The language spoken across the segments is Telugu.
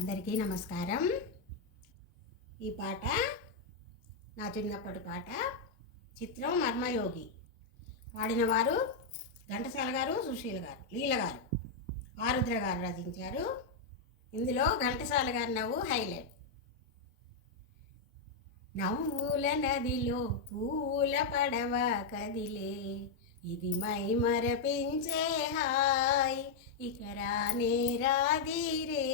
అందరికీ నమస్కారం. ఈ పాట నా చిన్నప్పటి పాట చిత్రం మర్మయోగి. పాడిన వారు ఘంటసాల గారు సుశీల గారు లీల గారు. ఆరుద్ర గారు రచించారు. ఇందులో ఘంటసాల గారి నవ్వు హైలైట్. నవ్వుల నదిలో పూల పడవ కదిలే ఇది మై మరపించే హాయ్. ఇక రానే రాదిరే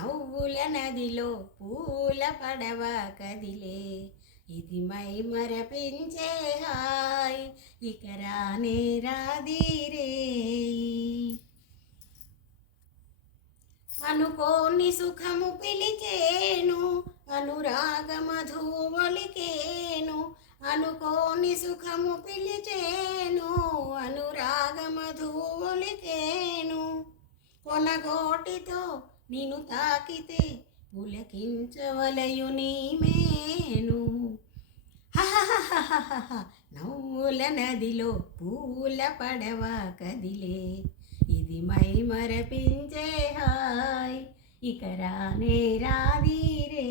నవ్వుల నదిలో పూల పడవ కదిలే. ఇది మై మరపించే హాయ్ ఇక రానే రాదిరే. అనుకోని సుఖము పిలిచేను అనురాగ మధువలికేను అనుకోని సుఖము పిలిచేను అనురాగ మధువలికేను కొనగోటితో నిను తాకితే పులకించవలయు నీమేను నవ్వుల నదిలో పూల పడవ కదిలే. ఇది మై మరపించే హాయ్ ఇక రానే రాదీరే.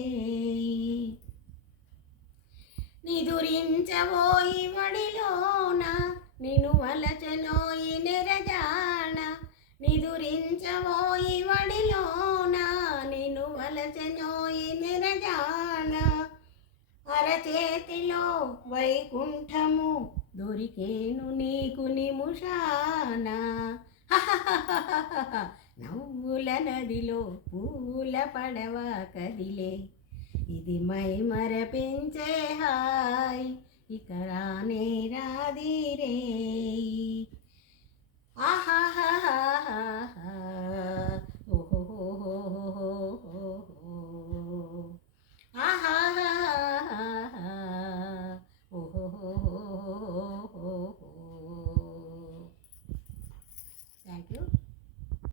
నిదురించవోయి వడిలోన నిన్ను వలచనోయి అరచేతిలో వైకుంఠము దొరికేను నీకు నిముషాన. నవ్వుల నదిలో పూల పడవ కదిలే. ఇది మై మరపించే హాయ్ ఇక రానే రాదిరే ఆహా